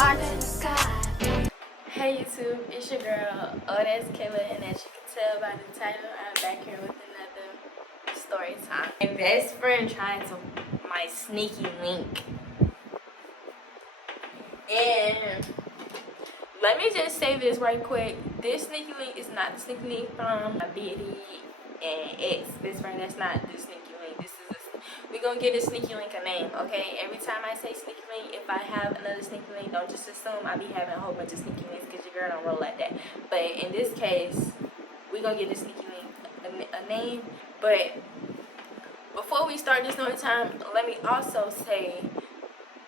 Oh.that'sCalaa. Hey YouTube, it's your girl, Oh.that'sCalaa, and as you can tell by the title, I'm back here with another story time. My best friend trying to my sneaky link. And let me just say this right quick. This sneaky link is not the sneaky link from my BD and ex best friend. That's not the sneaky link. This is we're gonna give this sneaky link a name, okay? Every time I say sneaky link, if I have another sneaky link, don't just assume I be having a whole bunch of sneaky links because your girl don't roll like that. But in this case, we're gonna give this sneaky link a name. But before we start this story time, let me also say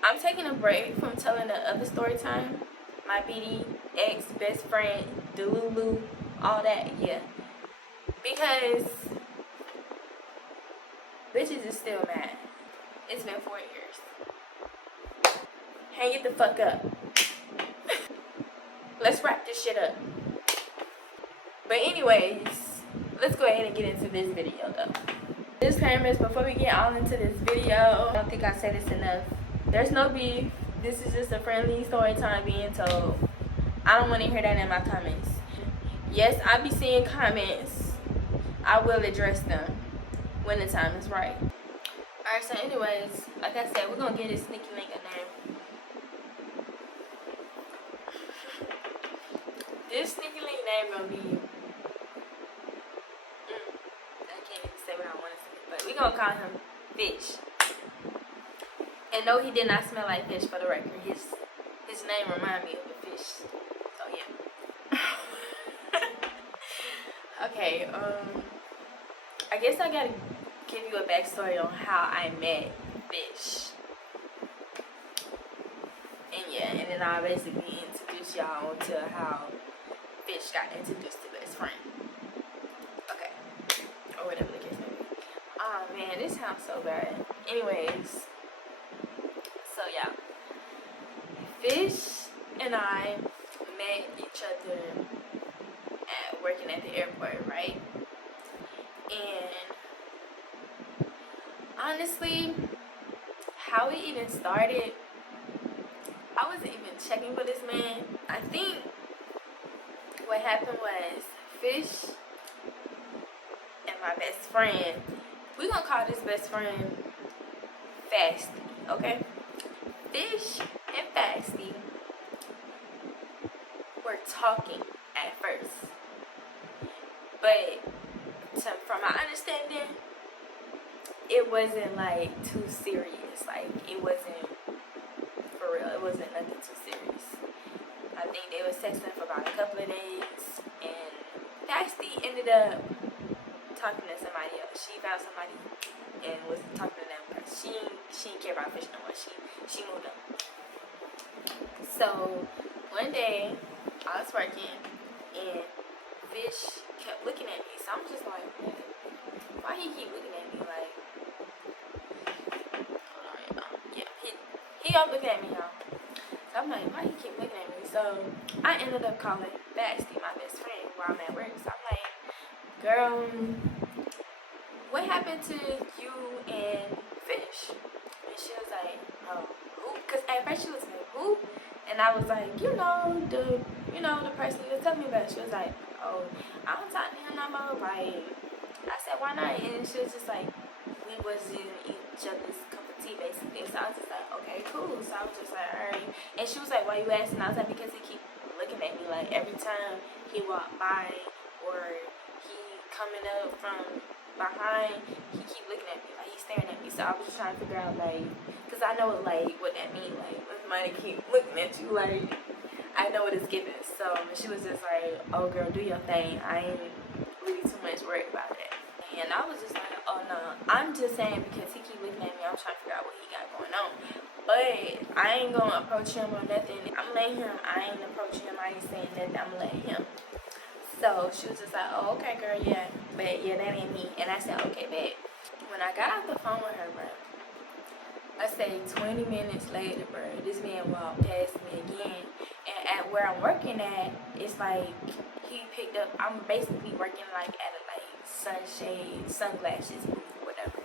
I'm taking a break from telling the other story time. My BD, ex, best friend, Delulu, all that, yeah. Because bitches is still mad. It's been 4 years. Hang it the fuck up. Let's wrap this shit up. But anyways, let's go ahead and get into this video though. Disclaimers before we get all into this video. I don't think I said this enough. There's no beef. This is just a friendly story time being told. I don't want to hear that in my comments. Yes, I be seeing comments. I will address them when the time is right. Alright, so anyways, like I said, we're gonna get this sneaky link a name. This sneaky link name gonna be I can't even say what I want to say, but we're gonna call him Fish. And no, he did not smell like fish, for the record. His name remind me of a fish. So yeah. Okay, I guess I gotta give you a backstory on how I met Fish. And yeah, and then I'll basically introduce y'all to how Fish got introduced to Best Friend. Okay. Or whatever the case may be. Oh man, this sounds so bad. Anyways. So yeah, Fish and I met each other at working at the airport, right? And honestly, how it even started, I wasn't even checking for this man. I think what happened was Fish and my best friend, we're gonna call this best friend Fasty, okay? Fish and Fasty were talking at first, but from my understanding, it wasn't like too serious. Like it wasn't for real. It wasn't nothing too serious. I think they was texting for about a couple of days, and Fasty ended up talking to somebody else. She found somebody and was talking to them because she didn't care about Fish no more. She moved on. So one day I was working and Fish kept looking at me. So I'm just like, why he keep looking at me? Like, hold on, y'all. Yeah, he kept looking at me, y'all. So I'm like, why he keep looking at me? So I ended up calling Fasty, my best friend, while I'm at work. So I'm like, girl, what happened to you and Fish? And she was like, oh, who? Because at first she was like, who? And I was like, the person you were telling me about. She was like, oh, I don't talk to him no more. Like, I said, why not? And she was just like, we wasn't each other's cup of tea, basically. So I was just like, okay, cool. So I was just like, alright. And she was like, why you asking? I was like, because he keep looking at me. Like, every time he walked by or he coming up from behind, he keep looking at me. Like, he's staring at me. So I was just trying to figure out, like, because I know, like, what that means. Like, when somebody keep looking at you, like, I know what it's giving. So she was just like, oh, girl, do your thing. I ain't really too much worried about that. And I was just like, oh, no. I'm just saying because he keep looking at me, I'm trying to figure out what he got going on. But I ain't going to approach him or nothing. I'm letting him. I ain't approaching him. I ain't saying nothing. I'm letting him. So she was just like, oh, okay, girl, yeah. But, yeah, that ain't me. And I said, okay, bet. When I got off the phone with her, bro, I say 20 minutes later, bro, this man walked past me again. And at where I'm working at, it's like he picked up, I'm basically working like at a like sunshade, sunglasses booth or whatever.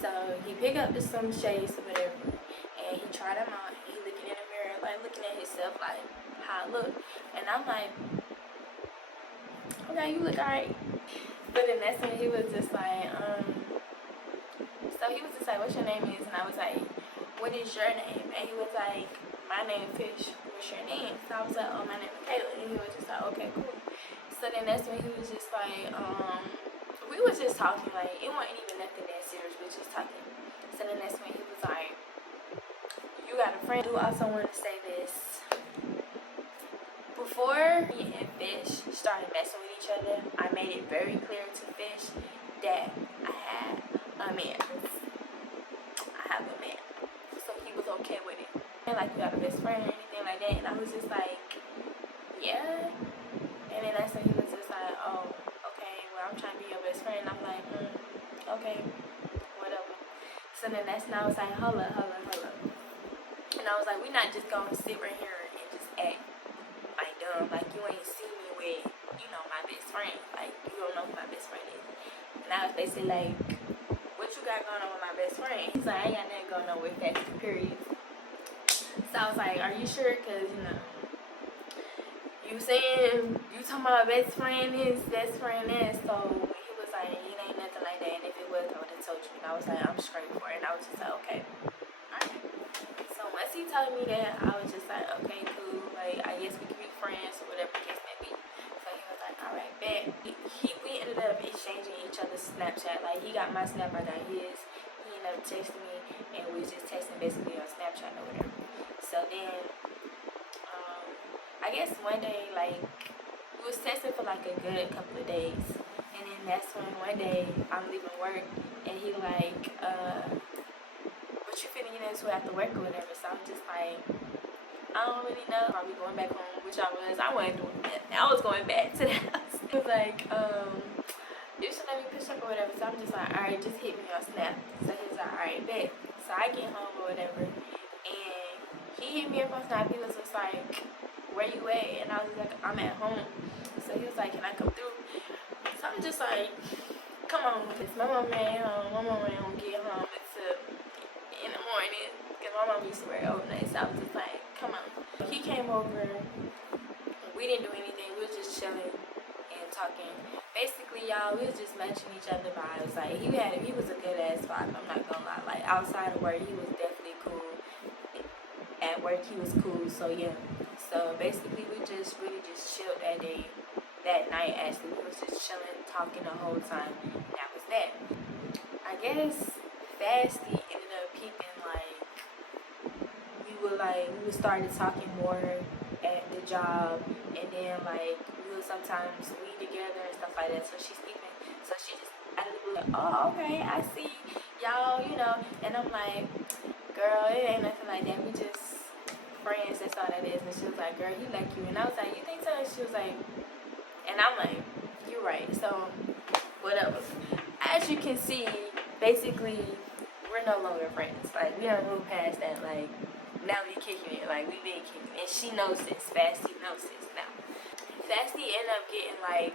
So he picked up the sunshades or whatever, and he tried them on. He looking in the mirror like, like looking at himself like how I look, and I'm like, okay, you look alright. But then that's when he was just like, so he was just like, what's your name is? And I was like, what is your name? And he was like, my name Fish. What's your name? So I was like, oh, my name is Kayla. And he was just like, okay, cool. So then that's when he was just like, we was just talking, like, it wasn't even nothing that serious, we was just talking. So then that's when he was like, you got a friend. I do also want to say this. Before me and Fish started messing with each other, I made it very clear to Fish that I had a man. I have a man. So he was okay with it. And like, you got a best friend or anything like that? And I was just like, yeah. And then that's when he was just like, oh, okay, well, I'm trying to be your best friend. I'm like, okay, whatever. So then that's when I was like, hold up. And I was like, we're not just going to sit right here and just act like dumb. Like, you ain't see me with, you know, my best friend. Like, you don't know who my best friend is. And I was basically like, what you got going on with my best friend? He's like, I ain't got nothing going on with that, period. So I was like, are you sure? Because, you know, you saying, you talking about my best friend is. So he was like, it ain't nothing like that. And if it was, I would have told you. And I was like, I'm straight for it. And I was just like, okay. Alright. So once he told me that, I was just like, okay, cool. Like, I guess we can be friends or whatever the case may be. So he was like, alright, bet. We ended up exchanging each other's Snapchat. Like, he got my Snap, I got his. He ended up texting me, and we was just texting basically on Snapchat or whatever. So then, I guess one day, like, we was texting for like a good couple of days. And then that's when one day I'm leaving work, and he like, what you finna get into after work or whatever. So I'm just like, I don't really know. Probably going back home, which I was. I wasn't doing that. I was going back to the house. He was like, you should let me push up or whatever. So I'm just like, alright, just hit me on Snap. So he's like, alright, bet. So I get home or whatever, and he hit me up on Snap. He was just like, where you at? And I was like, I'm at home. So he was like, can I come through? So I'm just like, come on, because my mama ain't home. My mama ain't gonna get home until in the morning, because my mama used to work overnight. So I was just like, come on. He came over. We didn't do anything. We was just chilling and talking. Basically, y'all, we was just matching each other vibes. Like, he was a good ass vibe. I'm not gonna lie. Like, outside of work, he was definitely cool. At work, he was cool. So yeah. So basically, we just really just chilled that night. Actually, we was just chilling, talking the whole time. That was that. I guess Fasty ended up peeping, like, we started talking more at the job, and then like we would sometimes weed together and stuff like that. So she's peeping. So she just out of the blue, like, oh, okay, I see y'all, you know. And I'm like, girl, it ain't nothing like that. We just friends. That's all that is. And she was like, girl, he like you. And I was like, you think so? And she was like, and I'm like, you're right. So whatever. As you can see, basically, we're no longer friends. Like, we don't move past that. Like, now we kicking it. Like, we been kicking it. And she knows this. Fasty knows this now. Fasty ended up getting, like,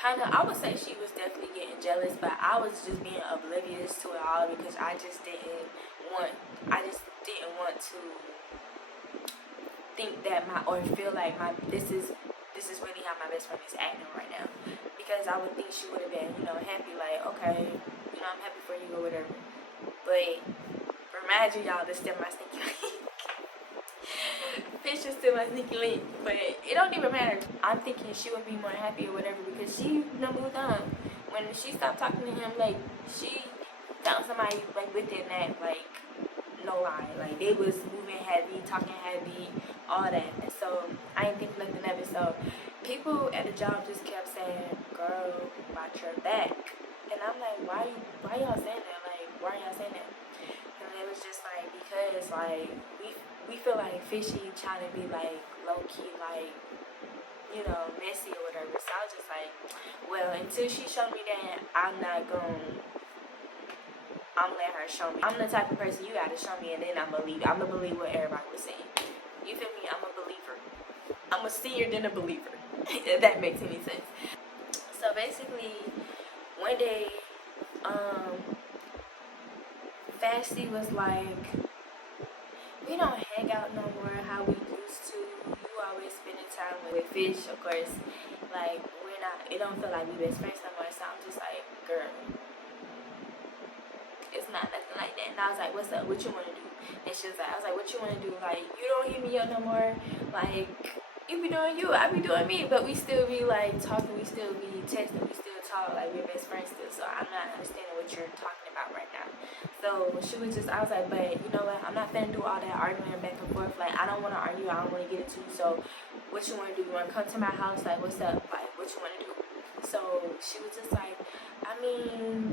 kind of, I would say she was definitely getting jealous, but I was just being oblivious to it all because I just didn't want to think that or feel like this is really how my best friend is acting right now. Because I would think she would have been, you know, happy, like, okay, you know, I'm happy for you or whatever. But remind you, y'all, this still my sneaky link. Fish is still my sneaky link, but it don't even matter. I'm thinking she would be more happy or whatever because she moved on. When she stopped talking to him, like, she found somebody, like, within that, like, no lie. Like, they was moving heavy, talking heavy, all that. And so I didn't think nothing of it. So people at the job just kept saying, girl, watch your back. And I'm like, why y'all saying that? Like, why are y'all saying that? And it was just like, because like we feel like Fishy trying to be like low key, like, you know, messy or whatever. So I was just like, well, until she showed me that, I'm letting her show me. I'm the type of person you gotta show me, and then I'm gonna believe what everybody was saying. You feel me? I'm a believer. I'm a seer than a believer. If that makes any sense. So basically, one day, Fasty was like, we don't hang out no more. Fish, of course, like, it don't feel like we best friends no more. So I'm just like, girl, it's not nothing like that. And I was like, what's up? What you want to do? And she was like, I was like, what you want to do? Like, you don't hit me up no more. Like, you be doing you, I be doing me. But we still be like talking, we still be texting, we still talk like we're best friends still. So I'm not understanding what you're talking about right now. So she was just, I was like, but you know what? I'm not finna do all that arguing back and forth. Like, I don't want to argue. I don't want to get into. So what you want to do? You want to come to my house? Like, what's up? Like, what you want to do? So she was just like, I mean,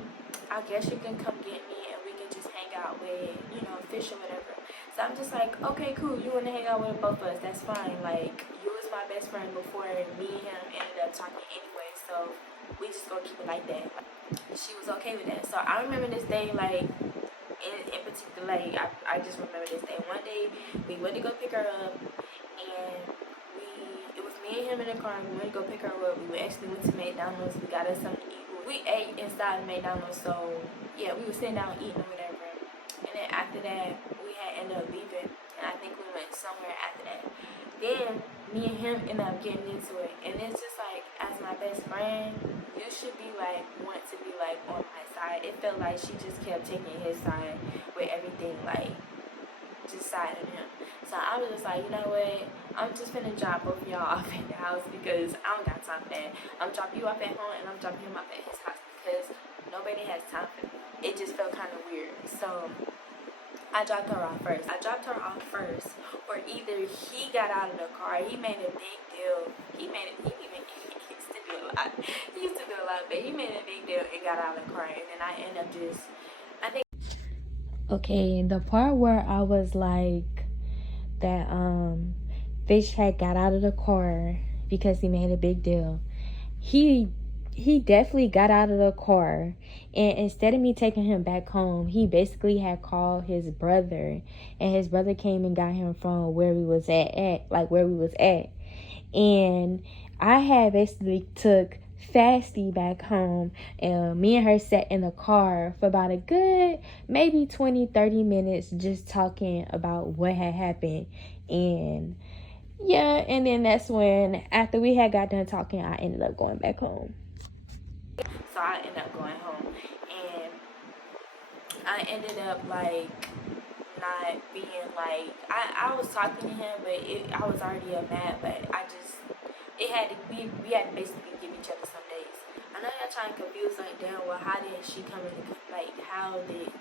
I guess you can come get me and we can just hang out with, Fish or whatever. So I'm just like, okay, cool. You want to hang out with both of us? That's fine. Like, you was my best friend before me and him ended up talking anyway. So we just gonna keep it like that. She was okay with that. So I remember this day, like, in particular, like, I just remember this day. One day, we went to go pick her up, and it was me and him in the car. We went to go pick her up. We actually went to McDonald's. We got us something to eat. We ate inside of McDonald's, so yeah, we were sitting down eating or whatever. And then after that, we had ended up leaving, and I think we went somewhere after that. Then me and him ended up getting into it, and it's just like, as my best friend, you should be like, want to be like on my side. It felt like she just kept taking his side with everything, like just siding him. So I was just like, you know what? I'm just finna drop both of y'all off at the house because I don't got time for that. I'm dropping you off at home and I'm dropping him off at his house because nobody has time for me. It just felt kind of weird. So I dropped her off first. Or either he got out of the car. He made a big deal. He used to do a lot, but he made a big deal and got out of the car. And then I ended up okay, the part where I was like that Fish had got out of the car because he made a big deal. He definitely got out of the car, and instead of me taking him back home, he basically had called his brother, and his brother came and got him from where we was at, and I had basically took Fasty back home, and me and her sat in the car for about a good maybe 20-30 minutes just talking about what had happened. And yeah, and then that's when, after we had got done talking, I ended up going back home. So I ended up going home, and I ended up like not being like, I was talking to him, but I was already mad, but we had to basically give each other some days. I know y'all trying to confuse, like, damn, well, how did she come in, like, how did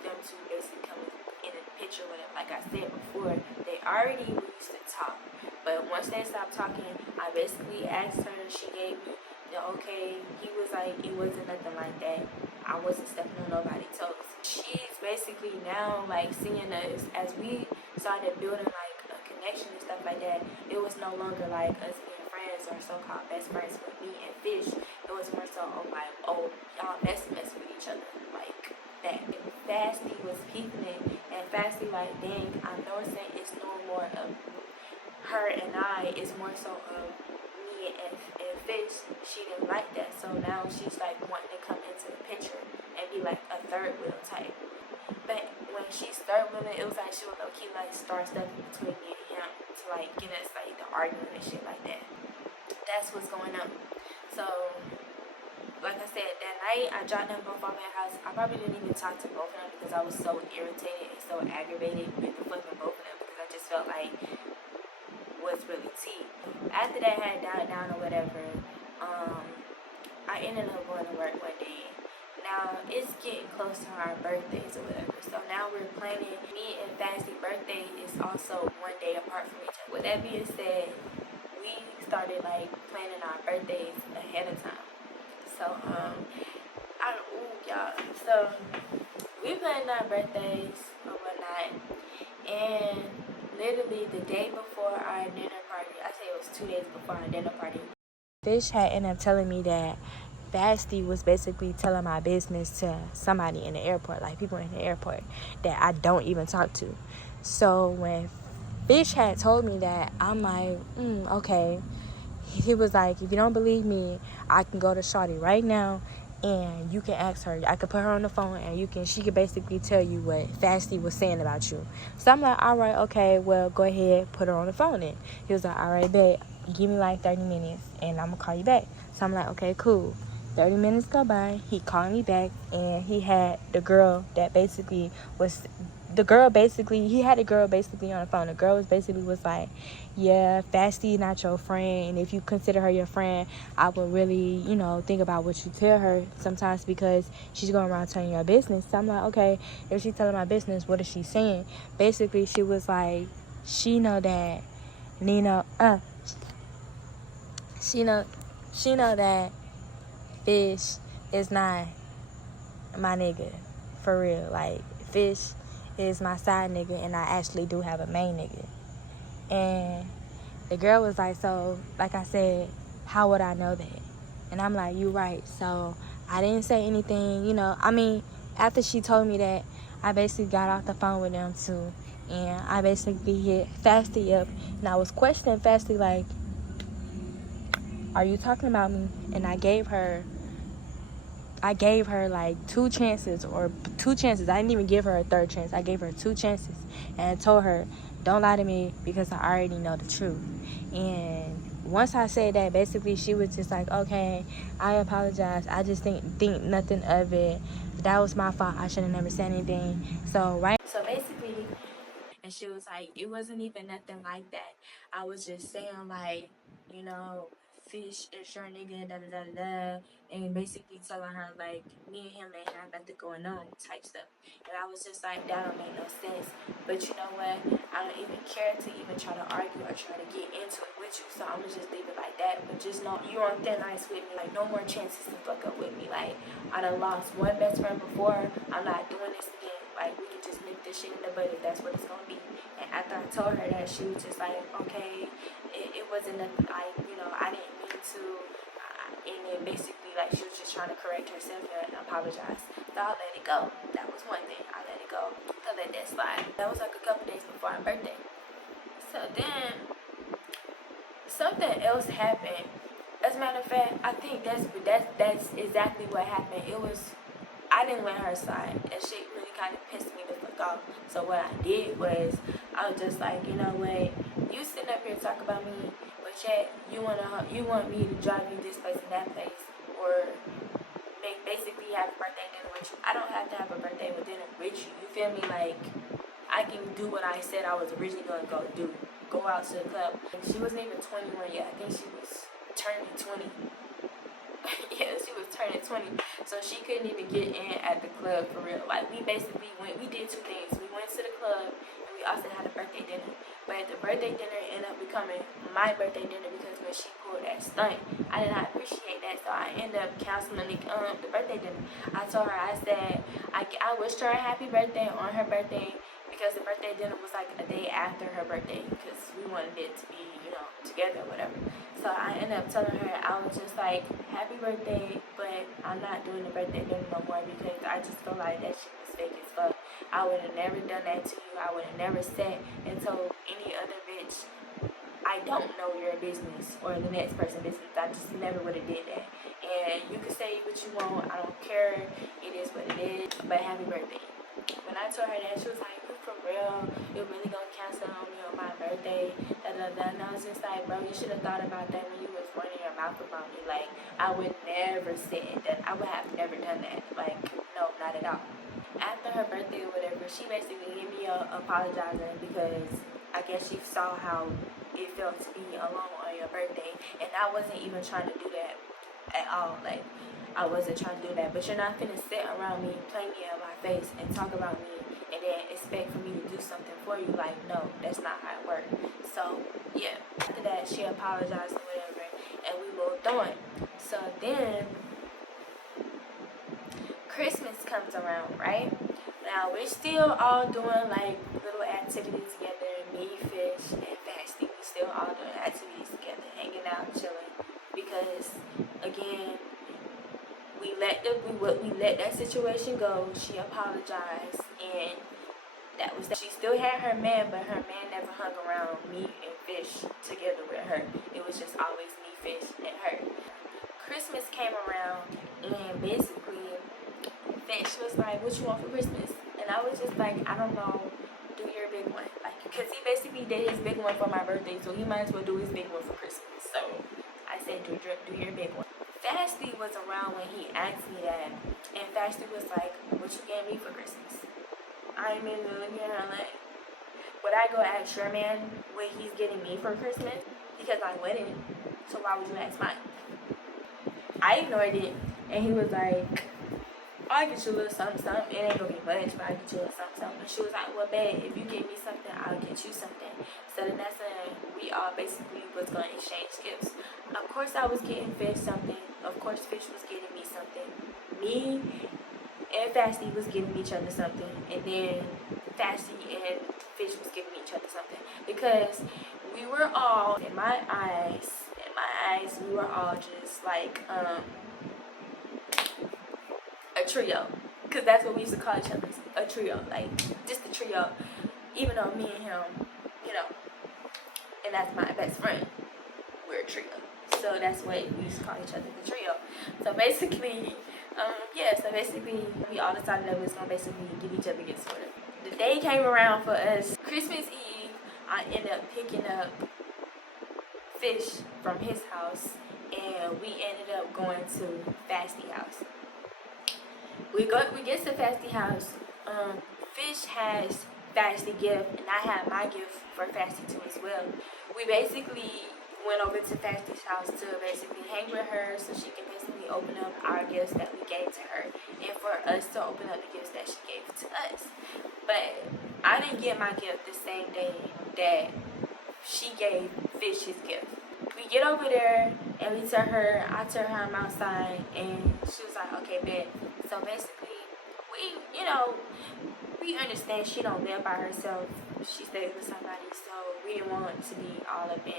them two basically come in the picture with him? Like I said before, they already used to talk, but once they stopped talking, I basically asked her, she gave me the okay. He was like, it wasn't nothing like that. I wasn't stepping on nobody's toes. She's basically now, like, seeing us as we started building, like, a connection and stuff like that. It was no longer like us being friends or so-called best friends with me and Fish. It was more so like, oh, y'all mess with each other, like that. Fasty was peeping it, and Fasty like, dang, I'm noticing it's no more of her and I, it's more so of me and Fish. She didn't like that, so now she's like wanting to come into the picture and be like a third wheel type. But when she's third wheeling, it was like she would low-key like start stuff between me and him to like get us like the arguing and shit like that. That's what's going on. So, like I said, that night I dropped them both off at the house. I probably didn't even talk to both of them because I was so irritated and so aggravated with the fucking both of them, because I just felt like, what's really tea? After that had died down or whatever, I ended up going to work one day. Now, it's getting close to our birthdays or whatever, so now we're planning. Me and Fasty's birthday is also one day apart from each other. With that being said, we started like planning our birthdays ahead of time. So y'all. So we planned our birthdays or whatnot, and literally the day before our dinner party, I say it was 2 days before our dinner party, Fish had ended up telling me that Fasty was basically telling my business to somebody in the airport, like people in the airport that I don't even talk to. So when Fish had told me that, I'm like, okay. He was like, if you don't believe me, I can go to Shawty right now and you can ask her. I could put her on the phone, and she could basically tell you what Fasty was saying about you. So I'm like, all right, okay, well, go ahead, put her on the phone then. He was like, all right, babe, give me like 30 minutes, and I'm gonna call you back. So I'm like, okay, cool. 30 minutes go by. He called me back, and he had the girl that basically was. He had a girl basically on the phone. The girl was like, yeah, Fasty not your friend, and if you consider her your friend, I would really, think about what you tell her sometimes, because she's going around telling your business. So I'm like, okay, if she's telling my business, what is she saying? Basically, she was like, she know that Nina, she know that Fish is not my nigga, for real. Like, Fish is my side nigga, and I actually do have a main nigga. And the girl was like, so, like I said, how would I know that? And I'm like, you right. So I didn't say anything, after she told me that, I basically got off the phone with them too. And I basically hit Fasty up, and I was questioning Fasty like, are you talking about me? And I gave her like two chances. I didn't even give her a third chance. I gave her 2 chances, and I told her, don't lie to me, because I already know the truth. And once I said that, basically she was just like, okay, I apologize, I just think nothing of it, that was my fault, I should have never said anything. So basically, and she was like, it wasn't even nothing like that. I was just saying, like, Fish is your nigga, da da da da, and basically telling her, like, me and him ain't have nothing going on type stuff. And I was just like, that don't make no sense. But you know what? I don't even care to even try to argue or try to get into it with you, so I'm gonna just leave it like that. But just know you're on thin ice with me. Like, no more chances to fuck up with me. Like, I done lost one best friend before. I'm not doing this again. Like, we can just nip this shit in the bud if that's what it's gonna be. And after I told her that, she was just like, okay, it wasn't nothing, like, I didn't mean to. And then basically, like, she was just trying to correct herself and apologize. So I let it go. That was one thing. I let it go. I let that slide. That was like a couple days before my birthday. So then something else happened. As a matter of fact, I think that's exactly what happened. I didn't let her slide. That shit really kind of pissed me the fuck off. So what I did was, I was just like, you know what? You sitting up here talking about me, but yet you want me to drive you this place and that place, or basically have a birthday dinner with you. I don't have to have a birthday dinner with you. You feel me? Like, I can do what I said I was originally gonna go do. Go out to the club. She wasn't even 21 yet. I think she was turning 20. Yeah, she was turning 20, so she couldn't even get in at the club for real. Like, we did 2 things. We went to the club, and we also had a birthday dinner. But the birthday dinner ended up becoming my birthday dinner, because when she pulled that stunt, I did not appreciate that, so I ended up canceling the birthday dinner. I told her, I said, I wished her a happy birthday on her birthday, because the birthday dinner was like a day after her birthday, because we wanted it to be, together or whatever. So I ended up telling her, I was just like, happy birthday, but I'm not doing the birthday dinner no more, because I just feel like that shit was fake as fuck. I would have never done that to you. I would have never sat and told any other bitch, I don't know your business, or the next person's business. I just never would have did that. And you can say what you want. I don't care. It is what it is. But happy birthday. When I told her that, she was like, you for real? You're really gonna cancel on me on my birthday? Da da da. And I was just like, bro, you should have thought about that when you was running your mouth about me. Like, I would never say that. I would have never done that. Like, no, not at all. After her birthday or whatever, she basically hit me up apologizing, because I guess she saw how it felt to be alone on your birthday, and I wasn't even trying to do that at all. Like, I wasn't trying to do that. But you're not finna sit around me, play me in my face, and talk about me, and then expect for me to do something for you. Like, no, that's not how it works. So yeah, after that, she apologized or whatever, and we moved on. So then Christmas comes around, right? Now we're still all doing like little activities together. Me, Fish, and Fasty. We still all doing activities together, hanging out, chilling. Because again, we let that situation go. She apologized, and that was that. She still had her man, but her man never hung around me and Fish together with her. It was just always me, Fish, and her. Christmas came around, and basically, Fish was like, "What you want for Christmas?" And I was just like, "I don't know. Do your big one." Like, because he basically did his big one for my birthday, so he might as well do his big one for Christmas. So I said, "Do your big one." Fasty was around when he asked me that, and Fasty was like, "What you gave me for Christmas?" I ain't even looking at her like, would I go ask your man what he's getting me for Christmas? Because I wouldn't. So why would you ask mine? I ignored it, and he was like, "I'll get you a little something, something. It ain't gonna be much, but I'll get you a little something, something." And she was like, "Well, babe, if you give me something, I'll get you something." So then that's when we all basically was gonna exchange gifts. Of course, I was getting Fish something. Of course, Fish was getting me something. Me and Fasty was giving each other something, and then Fasty and Fish was giving each other something, because we were all, in my eyes, we were all just like a trio, because that's what we used to call each other, a trio, like just a trio. Even though me and him, you know, and that's my best friend, we're a trio. So that's what we used to call each other, the trio. So basically, we all decided that we was gonna basically give each other gifts for them. The day came around for us, Christmas Eve. I ended up picking up Fish from his house, and we ended up going to Fasty house. We get to Fasty house. Fish has Fasty gift, and I had my gift for Fasty too as well. We basically went over to Fasty's house to basically hang with her, so she can basically open up our gifts that we gave to her, and for us to open up the gifts that she gave to us. But I didn't get my gift the same day that she gave Fish his gift. We get over there, and I tell her I'm outside, and she was like, "Okay, bet." So basically, we understand she don't live by herself. She stays with somebody, so we didn't want to be all up in,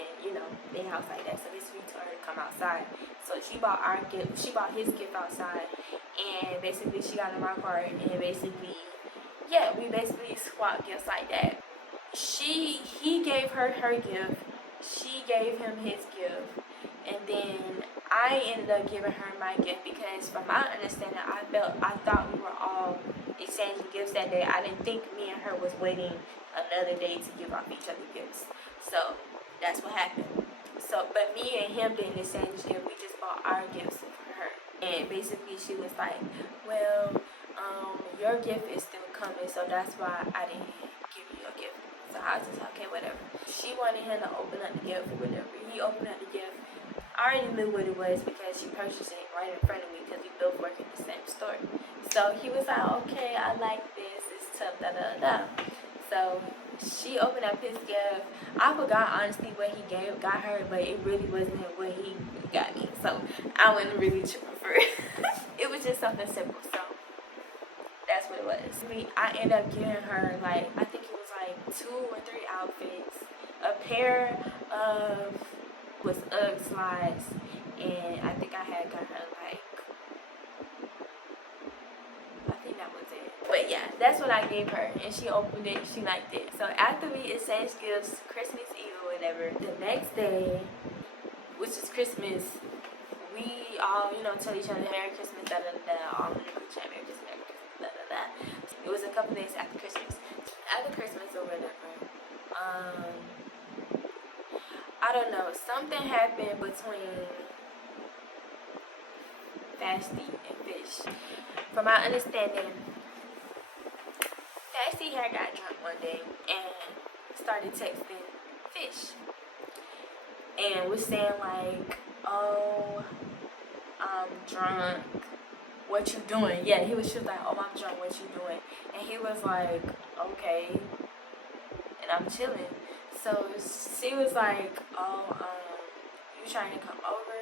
their house like that. So basically, we told her to come outside. So she bought his gift outside, and basically she got in my car, and basically, we basically swapped gifts like that. He gave her gift, she gave him his gift, and then I ended up giving her my gift, because from my understanding, I thought we were all exchanging gifts that day. I didn't think me and her was waiting another day to give off each other gifts. So that's what happened. So, but me and him didn't exchange gifts. We just bought our gifts for her. And basically, she was like, "Well, your gift is still coming, so that's why I didn't give you your gift." So I was just like, "Okay, whatever." She wanted him to open up the gift or whatever. He opened up the gift. I already knew what it was because she purchased it right in front of me, because we both work in the same store. So he was like, "Okay, I like this. It's tough, da da da." So she opened up his gift. I forgot honestly what he got her, but it really wasn't what he got me. So I wasn't really tripping for it. It was just something simple. So that's what it was. I ended up giving her, like, I think it was like 2 or 3 outfits, a pair of UGG slides, and I think I had got her like, I think that was it. But yeah, that's what I gave her, and she opened it, she liked it. So after we exchanged gifts, Christmas Eve or whatever, the next day, which is Christmas, we all, tell each other Merry Christmas, da da da, all in the group chat, Merry Christmas, da da da. It was a couple days after Christmas. After Christmas or whatever, I don't know, something happened between Fasty and Fish. From my understanding, Fasty had got drunk one day and started texting Fish, and was saying like, "Oh, I'm drunk. What you doing?" Yeah, she was like, "Oh, I'm drunk. What you doing?" And he was like, "Okay," and I'm chilling. So she was like, "Oh, you trying to come over?"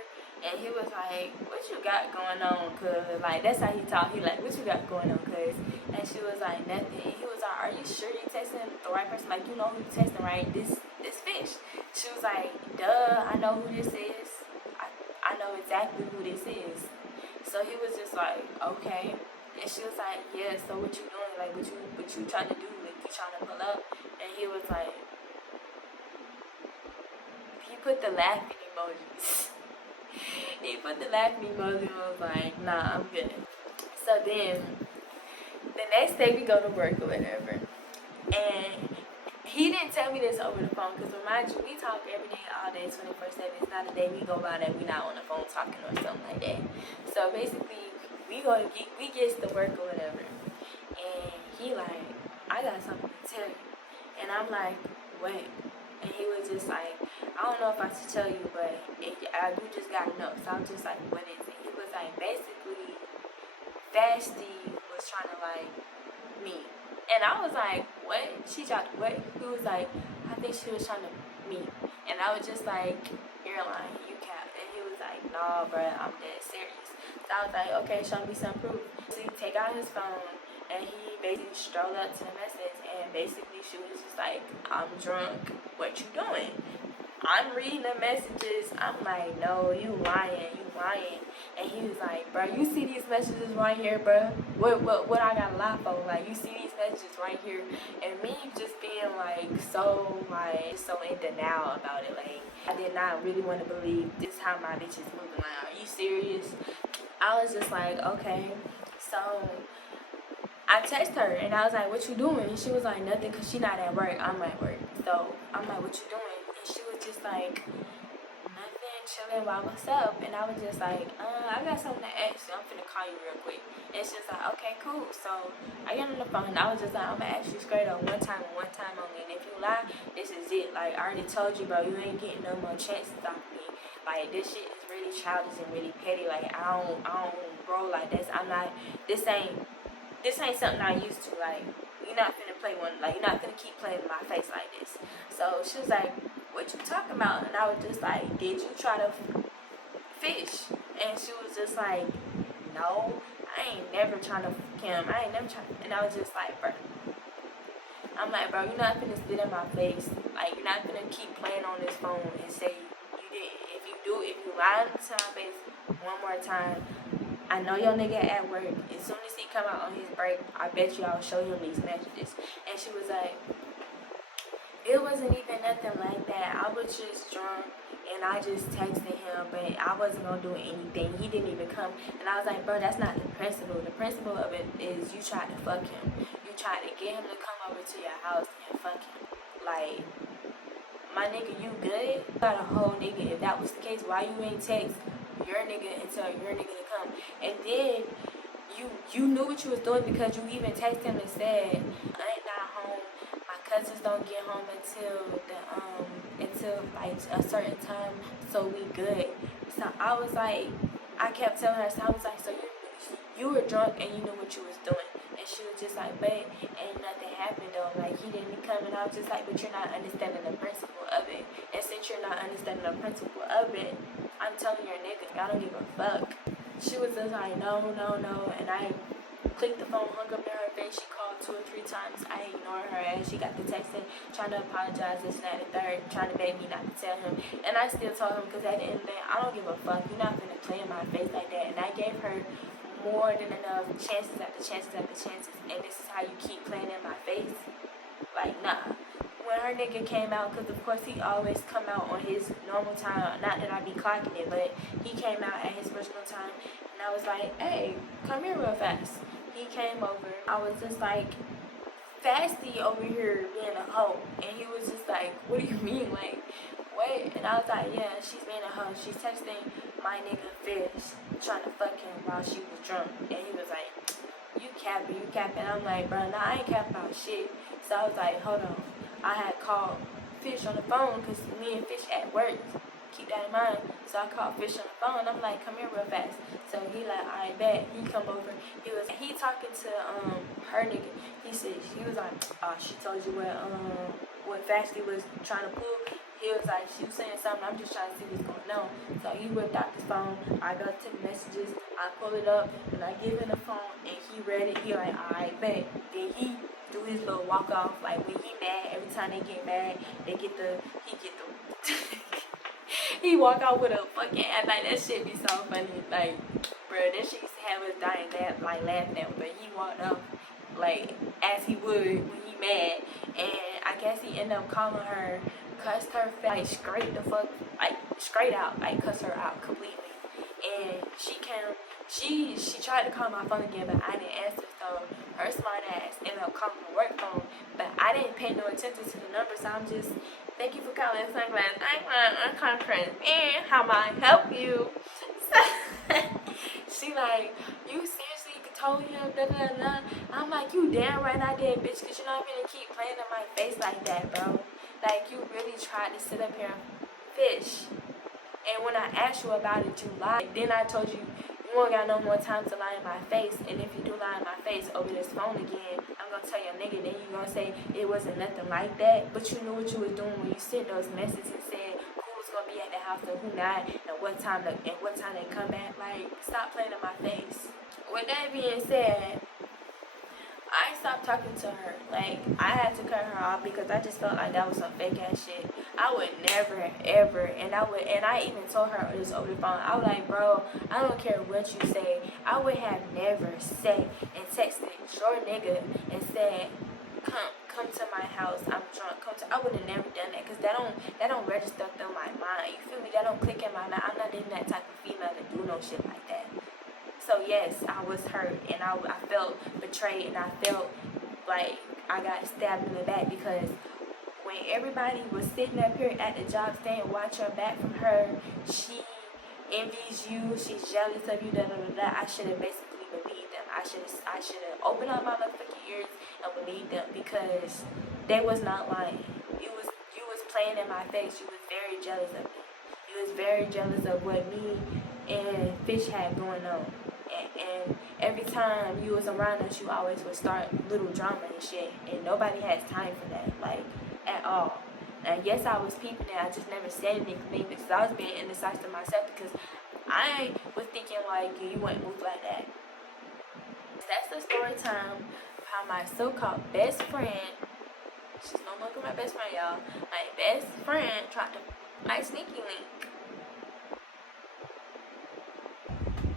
And he was like, "What you got going on, cuz?" Like, that's how he talked. He like, "What you got going on, cuz?" And she was like, "Nothing." And he was like, "Are you sure you texting the right person? Like, you know who you texting, right? This Fish." She was like, "Duh, I know who this is. I know exactly who this is." So he was just like, "Okay." And she was like, "Yeah, so what you doing? Like, what you trying to do? Like, you trying to pull up?" And he was like, he put the laughing emojis. He put the laughing emoji and was like, nah, I'm good. So then the next day we go to work or whatever. And he didn't tell me this over the phone because remind you, we talk every day, all day, 24/7. It's not a day we go by that we not on the phone talking or something like that. So basically, we gets to work or whatever, and he like, I got something to tell you, and I'm like, what? And he was just like, I don't know if I should tell you, but you just gotta know. So I'm just like, what is it? He was like, basically, Vashti was trying to like me. And I was like, what? She tried to what? He was like, I think she was trying to meet. And I was just like, you're lying, you cap. And he was like, nah, bruh, I'm dead serious. So I was like, okay, show me some proof. So he take out his phone and he basically strolled up to the message and basically she was just like, I'm drunk, what you doing? I'm reading the messages. I'm like, no, you lying. And he was like, bro, you see these messages right here, bro? What I got to lie for? Like, you see these messages right here? And me just being so in denial about it. Like, I did not really want to believe this is how my bitch is moving. Like, are you serious? I was just like, okay. So I texted her and I was like, what you doing? And she was like, nothing, because she not at work. I'm at work. So I'm like, what you doing? She was just like, nothing, chilling, why, what's up? And I was just like, I got something to ask you. I'm finna call you real quick. And she's like, okay, cool. So I get on the phone and I was just like, I'm gonna ask you straight up one time only. And if you lie, this is it. Like, I already told you, bro, you ain't getting no more chances off me. Like, this shit is really childish and really petty. Like, I don't roll like this. This ain't something I used to. Like, you're not finna play one. Like, you're not finna keep playing in my face like this. So she was like, what you talking about? And I was just like, did you try to fish? And she was just like, no, I ain't never trying to him. And I was just like, bro. I'm like, bro, you're not finna spit in my face. Like, you're not finna keep playing on this phone and say you didn't. If you lie to my face one more time, I know your nigga at work. As soon as he come out on his break, I bet you I'll show him these messages. And she was like, it wasn't even nothing like that. I was just drunk and I just texted him, but I wasn't gonna do anything. He didn't even come. And I was like, bro, that's not the principle. The principle of it is you tried to fuck him. You tried to get him to come over to your house and fuck him. Like, my nigga, you good? You got a whole nigga. If that was the case, why you ain't text your nigga and tell your nigga to come? And then you knew what you was doing because you even texted him and said, I ain't not home. My cousins don't get home until like a certain time, so we good. So I was like, I kept telling her, so I was like, so you were drunk and you knew what you was doing. And she was just like, but ain't nothing happened though. Like, he didn't come. And I was just like, but you're not understanding the principle of it. And since you're not understanding the principle of it, I'm telling your nigga, I don't give a fuck. She was just like, no. And I clicked the phone, hung up in her face. She called 2 or 3 times. I ignored her as she got the text and trying to apologize, this and that and third, trying to beg me not to tell him. And I still told him, because at the end of the day, I don't give a fuck. You're not gonna play in my face like that. And I gave her more than enough chances after chances. And this is how you keep playing in my face? Like, nah. When her nigga came out, because of course he always come out on his normal time, not that I be clocking it, but he came out at his personal time, and I was like, hey, come here real fast. He came over. I was just like, Fasty over here being a hoe. And he was just like, what do you mean? Like, what? And I was like, yeah, she's being a hoe. She's texting my nigga Fish, trying to fuck him while she was drunk. And he was like, you capping. I'm like, bro, nah, I ain't capping about shit. So I was like, hold on. I had called Fish on the phone because me and Fish at work. Keep that in mind. So I called Fish on the phone. I'm like, come here real fast. So he like, I bet. He come over. He talking to her nigga. He was like, oh, she told you what Fasty was trying to pull. He was like, she was saying something. I'm just trying to see what's going on. So he whipped out his phone. I go to the messages. I pull it up and I give him the phone and he read it. He like, I bet. Then he do his little walk off. Like, when he mad, every time they get mad, he get the he walk out with a fucking ass. Like, that shit be so funny. Like, bro, that shit used to have us dying laughing at him. But he walked off like as he would when he mad. And I guess he ended up calling her, cussed her like straight out, like cuss her out completely. and she tried to call my phone again, but I didn't answer. So her smart ass ended up calling my work phone, but I didn't pay no attention to the number. So I'm just, thank you for calling Sunglass. I'm calling and how may I help you? She like, you seriously told him da da da. I'm like, you damn right I did, bitch, cause you're not gonna keep playing in my face like that, bro. Like, you really tried to sit up here and fish. And when I asked you about it, you lied. Then I told you, you won't got no more time to lie in my face. And if you do lie in my face over this phone again, I'm gonna tell your nigga, then you gonna say it wasn't nothing like that. But you knew what you was doing when you sent those messages and said who was gonna be at the house and who not, and what time they come back. Like, stop playing in my face. With that being said, I stopped talking to her. Like, I had to cut her off because I just felt like that was some fake ass shit. I would never ever, and I even told her this over the phone. I was like, bro, I don't care what you say. I would have never said and texted your nigga and said, come to my house, I'm drunk, I would have never done that, because that don't register through my mind. You feel me? That don't click in my mind. I'm not even that type of female to do no shit like that. So yes, I was hurt, and I felt betrayed, and I felt like I got stabbed in the back, because when everybody was sitting up here at the job saying watch your back from her, she envies you, she's jealous of you, da da da da, I should have basically believed them. I should have opened up my motherfucking ears and believed them, because they was not lying. You was playing in my face. You was very jealous of me. You was very jealous of what me and Fish had going on. And every time you was around us, you always would start little drama and shit, and nobody has time for that, like, at all. And yes, I was peeping it, I just never said anything because I was being indecisive myself, because I was thinking like you wouldn't move like that. That's the story time of how my so-called best friend, she's no longer my best friend, y'all, my best friend tried to my sneaky link.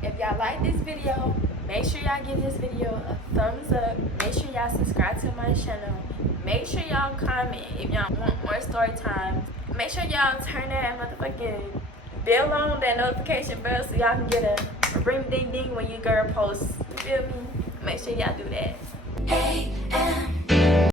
If y'all like this video, make sure y'all give this video a thumbs up. Make sure y'all subscribe to my channel. Make sure y'all comment if y'all want more story time. Make sure y'all turn that motherfucking bell on, that notification bell, so y'all can get a ring ding ding when your girl posts. You feel me? Make sure y'all do that.